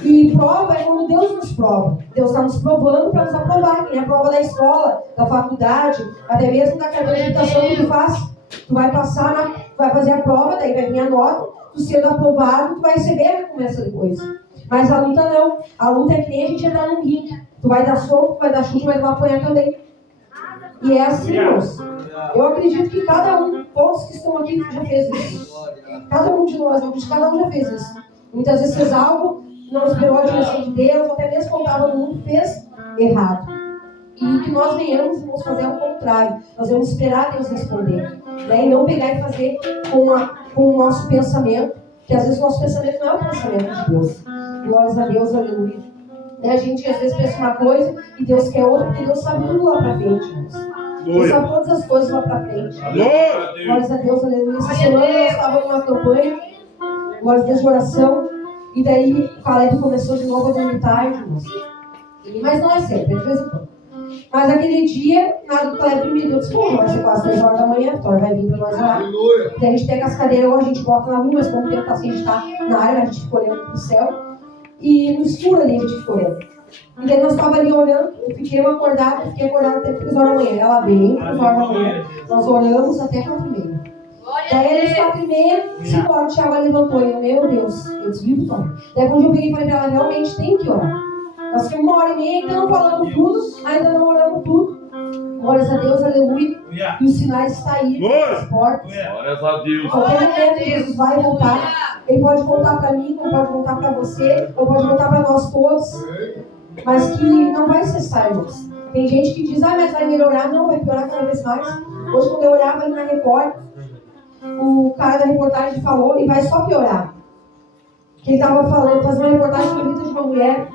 E prova é quando Deus nos prova. Deus está nos provando para nos aprovar, que nem a prova da escola, da faculdade, até mesmo da carteira de habilitação que tu faz. Tu vai passar, vai fazer a prova, daí vai vir a nota, tu sendo aprovado, tu vai receber a recompensa depois. Mas a luta não. A luta é que nem a gente entrar num ringue. Tu vai dar soco, tu vai dar chute, mas tu vai apanhar também. E é assim, irmãos. Eu acredito que cada um, todos que estão aqui, já fez isso. Cada um de nós, eu acredito que cada um já fez isso. Muitas vezes fez algo, não esperou a direção de Deus, até mesmo quando estava no mundo, fez errado. E que nós venhamos e vamos fazer ao contrário. Nós vamos esperar Deus responder. Né? E não pegar e fazer com o nosso pensamento, que às vezes o nosso pensamento não é o pensamento de Deus. Glórias a Deus, aleluia. Né? A gente às vezes pensa uma coisa e Deus quer outra, porque Deus sabe tudo lá pra frente. Deus sabe todas as coisas lá pra frente. Glórias a Deus, aleluia. Essa semana nós estávamos numa campanha, glórias a Deus de oração, E daí o Caleb começou de novo a dormir tarde, irmãos. Mas não é sempre, é de vez em quando. Mas aquele dia, nada do Caleb me deu desculpa, vai ser quase 3 horas da manhã, então vai vir para nós orar. Daí a gente pega as cadeiras ou a gente bota na rua, mas como o tempo está assim, a gente está na área, a gente fica olhando para o céu. E no escuro ali a gente ficou olhando. E daí nós estávamos ali orando, eu fiquei acordada até 3 horas da manhã. Ela veio, 3 horas da manhã, nós oramos até 4h30. Daí às 4h30, 5 horas, o Thiago levantou e eu, meu Deus, eu desvio o sono. Daí quando eu peguei e falei para ela, realmente tem que orar. Nós ficamos 1h30, ainda não falamos tudo, ainda não oramos tudo. Glórias a Deus, aleluia. E os sinais estão aí, as portas. Glórias a Deus. Qualquer momento Jesus vai voltar. Ele pode voltar para mim, ou pode voltar para você, ou pode voltar para nós todos. Mas que não vai cessar, irmãos. Tem gente que diz, mas vai melhorar. Não, vai piorar cada vez mais. Hoje, quando eu olhava ali na Record, o cara da reportagem falou e vai só piorar. Que ele estava falando, fazendo uma reportagem sobre a vida de uma mulher,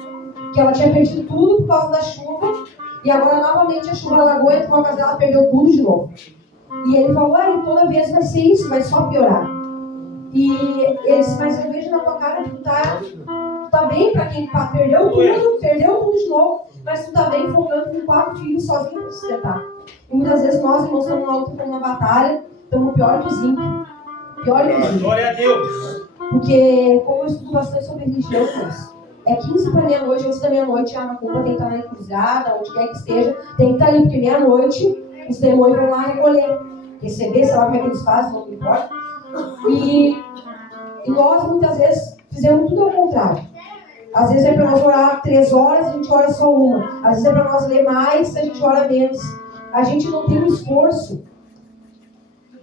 que ela tinha perdido tudo por causa da chuva, e agora novamente a chuva alagou e por causa dela perdeu tudo de novo. E ele falou, toda vez vai ser isso, vai só piorar. E ele disse, mas eu vejo na tua cara que tu tá bem para quem perdeu tudo de novo, mas tu tá bem focando com 4 filhos sozinho para sustentar. E muitas vezes nós, irmãos, estamos na luta, estamos na batalha, estamos pior que os ímpios. Pior que os ímpios. Glória a Deus. Porque, como eu estudo bastante sobre religião, é 15 para meia-noite, antes da meia-noite, a macumba tem que estar na encruzilhada, onde quer que esteja, tem que estar ali, porque meia-noite os demônios vão lá recolher, receber, sei lá como é que eles fazem, não me importa. E nós, muitas vezes, fizemos tudo ao contrário. Às vezes é para nós orar 3 horas, a gente ora só 1. Às vezes é para nós ler mais, a gente ora menos. A gente não tem um esforço.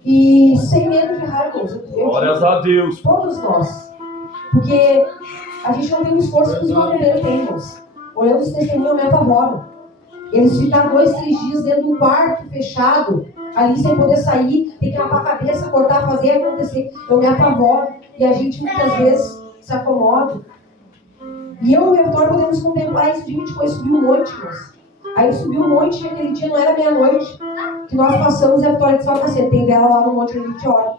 E sem medo de errar, irmãos. Glórias a Deus. Todos nós. Porque a gente não tem um esforço que os mameiros têm, irmãos. Olhando os testemunhos, eu me apavoro. Eles ficam 2, 3 dias dentro de um quarto fechado, ali sem poder sair, tem que rapar a cabeça, cortar, fazer acontecer. Eu me apavoro. E a gente muitas vezes se acomoda. E eu e o Vitória podemos contemplar isso. A gente foi subir um monte, irmãos. Aí subiu um monte, e aquele dia não era meia-noite, que nós passamos e a Vitória disse, cacete, tem vela lá no monte onde a gente ora.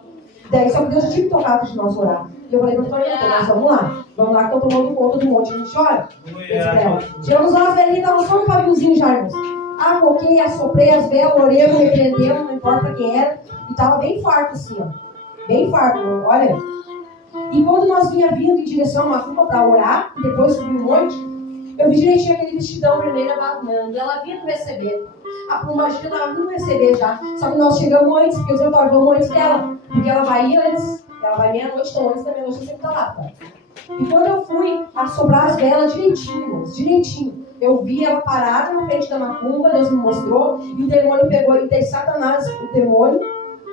Daí só que Deus já tinha tocado de nós orar. E eu falei para a Vitória, nós vamos lá que estão tomando conta do monte, a gente ora. Tiramos lá as velinhas, estavam só no paviozinho já, irmãos. Coloquei, assoprei as velas, orei, repreendemos, não importa quem era. E estava bem farto assim, ó. Bem farto, olha. E quando nós vinha vindo em direção a Macumba para orar, e depois subir um monte, eu vi direitinho aquele vestidão vermelho abanando. Ela vinha receber. A Pumbagina estava vindo receber já. Só que nós chegamos antes, porque os Vitória vamos antes dela. Porque ela vai antes. Ela vai meia-noite, então antes da meia-noite eu sempre tá lá, tá? E quando eu fui assoprar as velas direitinho, eu vi ela parada na frente da macumba, Deus me mostrou, e o demônio pegou, e daí Satanás, o demônio,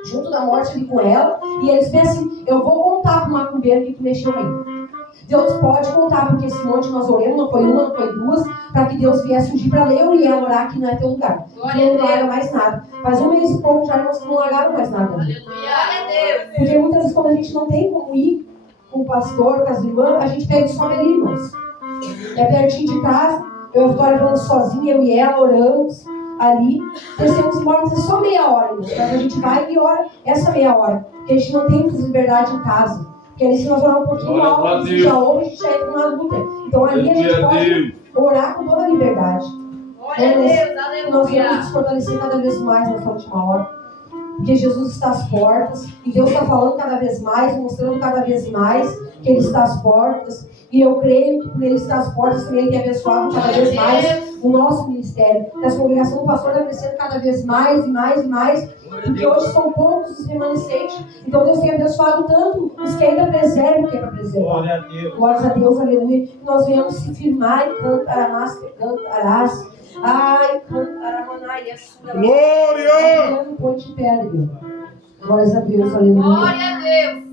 junto da morte ali com ela, e eles pensam assim, eu vou contar pro macumbeiro que mexeu aí. Deus pode contar, porque esse monte nós oramos, não foi uma, não foi 2, para que Deus viesse ungir para ler e ela orar que não é teu lugar. E não larga mais nada. Faz 1 mês e pouco já nós não largaram mais nada. Aleluia. Porque muitas vezes quando a gente não tem como ir com o pastor, com as irmãs, a gente pega e sobe ali, irmãos. É pertinho de casa, eu e a Vitória orando sozinha, eu e ela oramos ali. Descemos embora, mas é só meia hora, irmãos. Mas a gente vai e ora essa meia hora. Porque a gente não tem muita liberdade em casa. Porque ali se nós orar um pouquinho alto, a gente já ouve, a gente já entra na luta. Então ali a gente pode orar com toda a liberdade. Glória a Deus, aleluia. Nós vamos nos fortalecer cada vez mais nessa última hora. Porque Jesus está às portas. E Deus está falando cada vez mais, mostrando cada vez mais que Ele está às portas. E eu creio que por Ele estar às portas também Ele tem abençoado cada vez mais o nosso ministério. Que a congregação do pastor está crescendo cada vez mais e mais e mais. Porque hoje são poucos os remanescentes. Então Deus tem abençoado tanto os que ainda preservam o que é para preservar. Glória a Deus. Glórias a Deus, aleluia. Nós venhamos se firmar e cantarás, cantarás. Ai, cantaramanai, Glória! Põe de pé, Deus. Glórias a Deus, aleluia. Glória a Deus.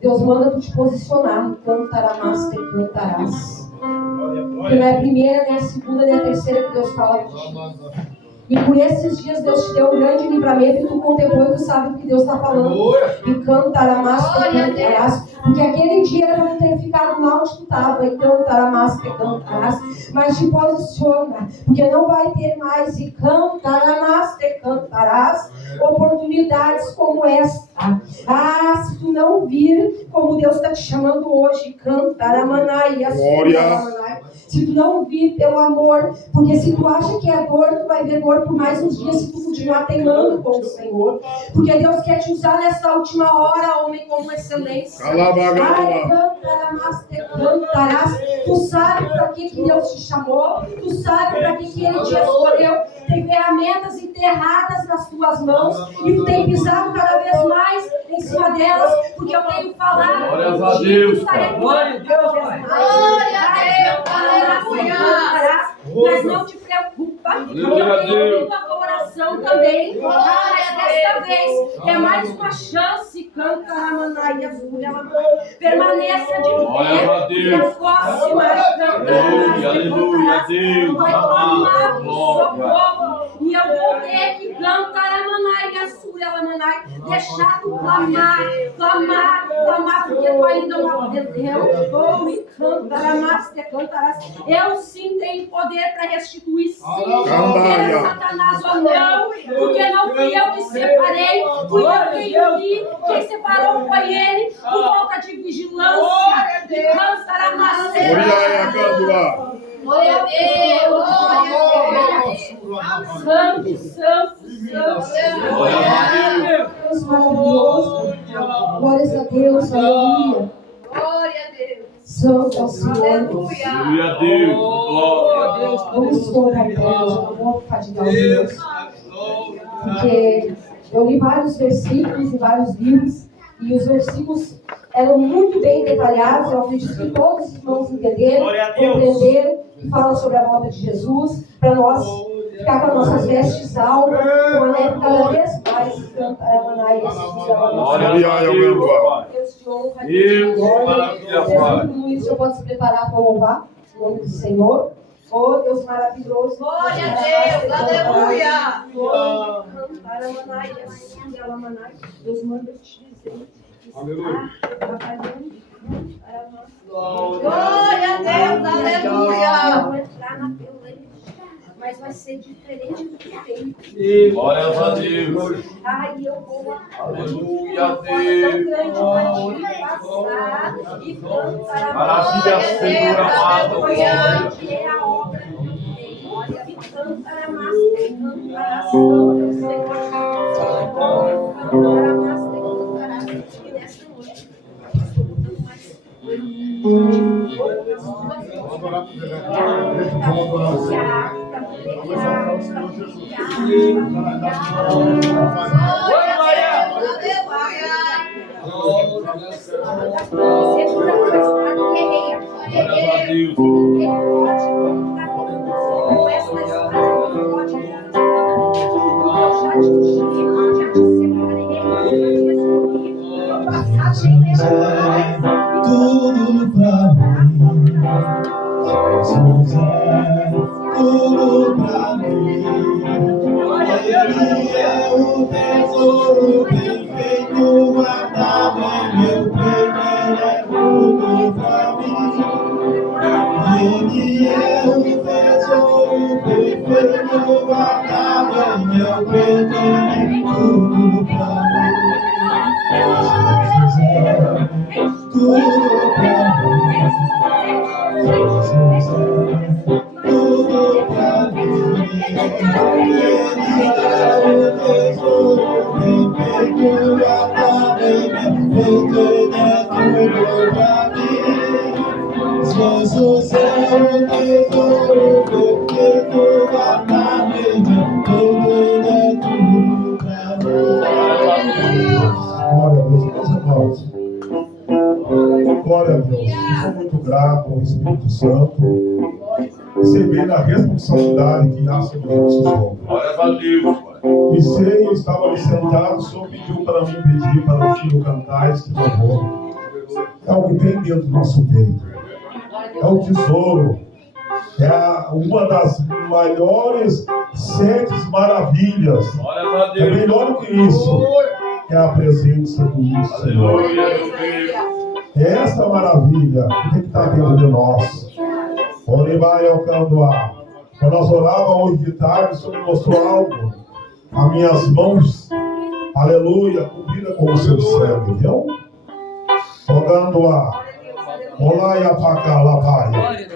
Deus manda tu te posicionar. Cantarás, te cantarás. Glória, Que glória. não é a primeira, nem a segunda, nem a terceira que Deus fala contigo. E por esses dias Deus te deu um grande livramento e tu contemplou e tu sabe o que Deus está falando. E cantarás, te cantarás. Porque aquele dia era para ter ficado lá onde tu estava, e cantarás, te cantarás, mas te posiciona, porque não vai ter mais, e cantarás, te cantarás, oportunidades como esta. Ah, se tu não vir como Deus está te chamando hoje, cantaramanaí, se tu não vir pelo amor, porque se tu acha que é dor, tu vai ver dor por mais uns dias se tu continuar teimando com o Senhor, porque Deus quer te usar nessa última hora, homem, como excelência. Ai, cantarás, tu sabe para que Deus te chamou, tu sabe para que Ele te escolheu, tem ferramentas enterradas nas tuas mãos, e tu tem pisado cada vez mais em cima delas, porque eu tenho falado. Glórias a Deus, Pai. Glória a Deus, aleluia. Mas não te preocupa, porque eu tenho ouvido a tua oração também. Mas desta vez é mais uma chance. Canta a Manaia, permaneça de pé. E a próxima aleluia, Deus. vai clamar por socorro. E eu vou ter que cantar a Manaia, deixar tu clamar, porque tu ainda não aprendeu. Oh, e cantarás, te cantarás. Eu sim tenho poder para restituir, sim. Quer Satanás ou não, porque não fui eu que separei, fui eu quem vi, quem separou foi ele, por falta de vigilância. Cantarás, Glória a Deus, santo, santo, santo. Glória a Deus. Deus maravilhoso. Glórias a Deus, aleluia. glória a Deus. Santo é o Senhor. Aleluia. Aleluia, Deus. Glória a Deus. Vamos colocar em pé, eu não vou fadigar os meus. Porque eu li vários versículos e vários livros, e os versículos eram muito bem detalhados. Eu acredito que todos os irmãos entenderam, compreenderam, que fala sobre a volta de Jesus, para nós ficar com as nossas vestes alvas, com a neve cada vez mais cantar a Manaia. Glória a Deus, Pai. Deus te honra, Deus, maravilha, Pai. Tudo isso eu posso se preparar para louvar o nome do Senhor. Oh, Deus maravilhoso. Glória a Deus, aleluia. Cantar a Manaia, Deus manda te dizer. Aleluia. Glória a Deus, aleluia. Eu vou entrar na peleja, mas vai ser diferente do que tem. Glória a Deus. Ai, eu vou Aleluia, tão grande Deus. para passar e cantar a Maravilha, Senhor amado. grande é a obra que eu tenho. E cantar a massa, cantar a ação do Senhor. Cantar a massa, cantar a ação. E nesta noite, eu estou botando mais segura a tua espada, guerreia. Glória a Deus. Ninguém pode com essa espada, não pode. Eu já te ungi, já te separei, já te escolhi. No passado nem lembro mais. Tudo pra mim, Jesus é tudo pra mim. Ele é o tesouro perfeito guardado em meu peito. Ele é tudo pra mim. Ele é o tesouro perfeito guardado em meu peito. Ele é tudo pra mim. Jesus é tudo pra mim, Jesus é tudo pra mim. Ele é o tesouro perfeito guardado em meu peito. Ele é tudo pra mim. Jesus é o tesouro perfeito guardado em meu peito. Ele é tudo pra mim. Glória a Deus, meus irmãos. Glória a Deus. Eu sou muito grato ao Espírito Santo receber a responsabilidade que há sobre os nossos ombros. Glória a Deus, Pai. E sei, eu estava ali sentado, o Senhor pediu para mim pedir para o filho cantar este louvor. É o que tem dentro do nosso peito. É o tesouro. É uma das maiores 7 maravilhas. Glória a É Deus. melhor do que isso. É a presença do Senhor. Aleluia, meu Deus. É essa maravilha que tem que estar dentro de nós. Oribai Alcandoá. Quando nós orávamos hoje de tarde, o Senhor me mostrou algo. As minhas mãos, aleluia, cobridas com o seu sangue, viu? Orando-a. Olá e apacalapai.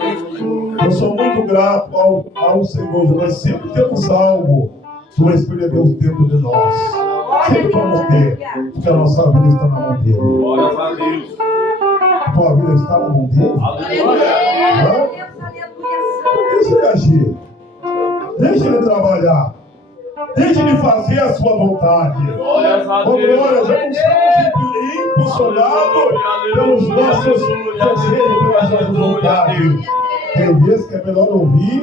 Eu sou muito grato ao Senhor. Nós sempre temos algo do Espírito de Deus dentro de nós. Sempre vamos ter, porque a nossa vida está na mão dele. Glórias a Deus. A tua vida está na mão dele. Aleluia. Deixa ele agir. Deixa ele trabalhar. Deixa ele fazer a sua vontade. Glórias a Oh, Deus. glória, já não estamos impulsionados pelos nossos desejos, pelas nossas vontades. Tem vezes que é melhor ouvir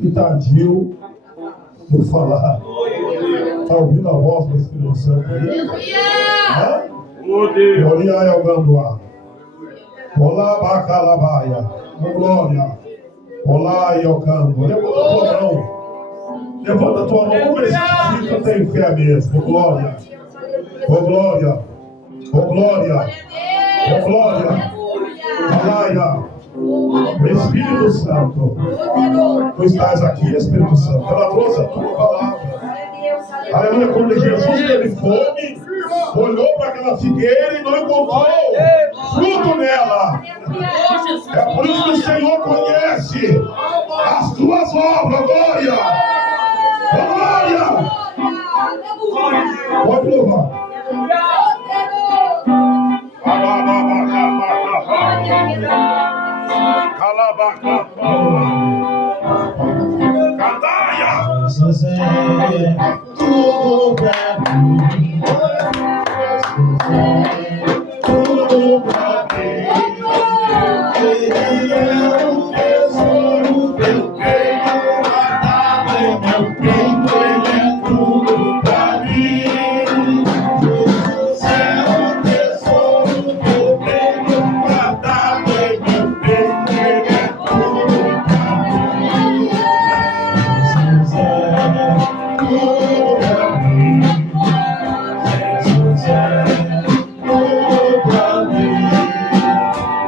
e tardio do falar. Está ouvindo a voz do Espírito Santo aí? Oh, Deus. Glória ao Ganduá. Olá, Bacalabaia. Oh, glória. Olá, Iocando. Levanta a tua mão. Levanta a tua mão. Vamos ver se tu tem fé mesmo. Oh, glória. Oh, glória. Oh, glória. Oh, glória. Alaia. O Espírito Santo. Tu estás aqui, Espírito Santo. Ela trouxe a tua palavra. Aleluia. Quando Jesus teve fome, olhou para aquela figueira e não encontrou fruto nela. É por isso que o Senhor conhece as tuas obras, glória. Glória. Pode louvar. Candaia. Jesus é tudo pra mim. Jesus é tudo pra mim. Ele é o tesouro que eu tenho guardado em meu peito. Ele é tudo pra mim. Jesus é o tesouro que eu tenho guardado em meu peito. Ele é tudo pra mim. Jesus é tudo pra mim. Jesus é tudo pra mim.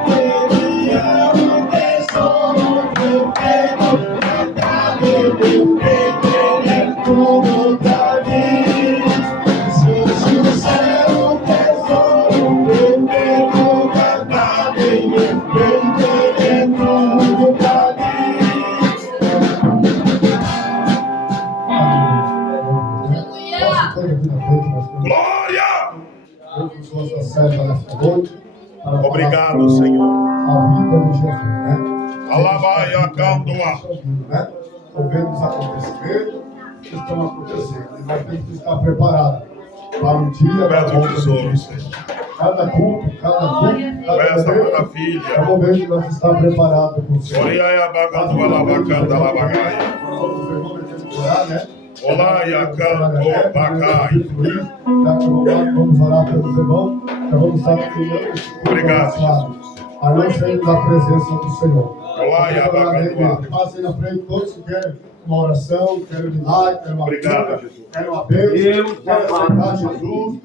Ele é o tesouro que eu tenho guardado em meu peito. Ele é tudo pra mim. Jesus é o tesouro que eu tenho guardado em meu peito. Ele é tudo pra mim. Glória. Obrigado, Obrigado, Senhor. a vida de Jesus, né? Alabaia, Candoá. Né? Estão vendo os acontecimentos que estão acontecendo. E nós temos que estar preparados para o dia da Peço volta de tesouro, Jesus. Senhor. Cada culto, cada Peça para a momento, é filha. o momento que nós estamos preparados para o Senhor. Oriaia, Bagando, Alabacanda, Alabagaia. Os irmãos têm que orar, né? Olá, Iacanto, Bacai. Vamos orar pelos irmãos. Já vamos estar Obrigado, a não sair da presença do Senhor. Olá, Iabacandoá. Passem na frente todos que querem uma oração, querem milagre, querem uma Obrigado, cura, Jesus. querem uma bênção, querem aceitar Jesus.